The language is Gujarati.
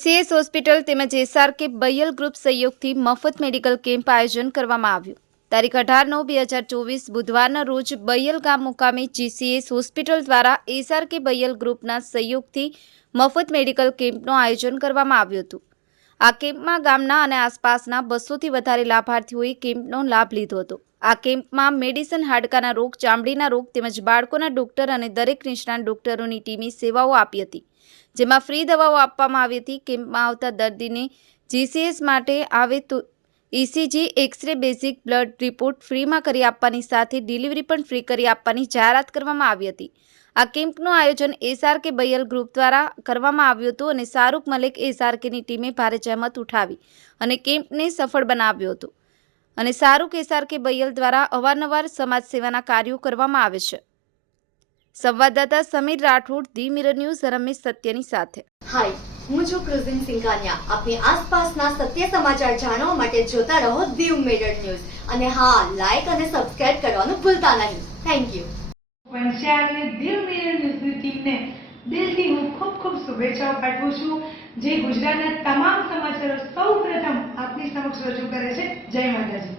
જીસીએસ હોસ્પિટલ તેમજ એસઆરકે બૈયલ ગ્રુપ સહયોગથી મફત મેડિકલ કેમ્પ આયોજન કરવામાં આવ્યું. તારીખ અઢાર નવ બે હજાર ચોવીસ બુધવારના રોજ બૈયલ ગામ મુકામે જીસીએસ હોસ્પિટલ દ્વારા એસઆરકે બૈયલ ગ્રુપના સહયોગથી મફત મેડિકલ કેમ્પનું આયોજન કરવામાં આવ્યું હતું. આ કેમ્પમાં ગામના અને આસપાસના બસોથી વધારે લાભાર્થીઓએ કેમ્પનો લાભ લીધો હતો. આ કેમ્પમાં મેડિસન હાડકાના રોગ, ચામડીના રોગ તેમજ બાળકોના ડોક્ટર અને દરેક નિષ્ણાંત ડોક્ટરોની ટીમે સેવાઓ આપી હતી. જેમાં ફ્રી દવાઓ આપવામાં આવી હતી. કેમ્પમાં આવતા દર્દીને જીસીએસ માટે આવે તો ECG x ray, basic blood report ફ્રીમાં કરી આપવાની સાથે ડિલિવરી પણ ફ્રી કરી આપવાની જાહેરાત કરવામાં આવી હતી. આ કેમ્પનું આયોજન એસઆરકે બૈયલ ગ્રુપ દ્વારા કરવામાં આવ્યું હતું અને શાહરૂખ મલિક એસઆરકેની ટીમે ભારે જહેમત ઉઠાવી અને કેમ્પને સફળ બનાવ્યો હતો. અને સારું કેસાર કે બૈયલ દ્વારા અવારનવાર સમાજ સેવાના કાર્યો કરવામાં આવે છે. સંવાદદાતા Sameer Rathod The Mirror News Ramesh સત્યની સાથે. હાય હું છું ક્રુઝિન સિંઘાનિયા. આપની આસપાસના સત્ય સમાચાર જાણવા માટે જોતા રહો દીવ મિરર ન્યૂઝ. અને હા લાઈક અને સબસ્ક્રાઇબ કરવાનું ભૂલતા નહીં. થેન્ક યુ વંશ્યાલને દિલ મેર ન્યૂઝની ટીમને દિલથી હું ખૂબ ખૂબ શુભેચ્છાઓ પાઠવું છું. જે ગુજરાતના તમામ સમાચારો સૌ પ્રથમ આપની સમક્ષ રજૂ કરે છે. જય માતાજી.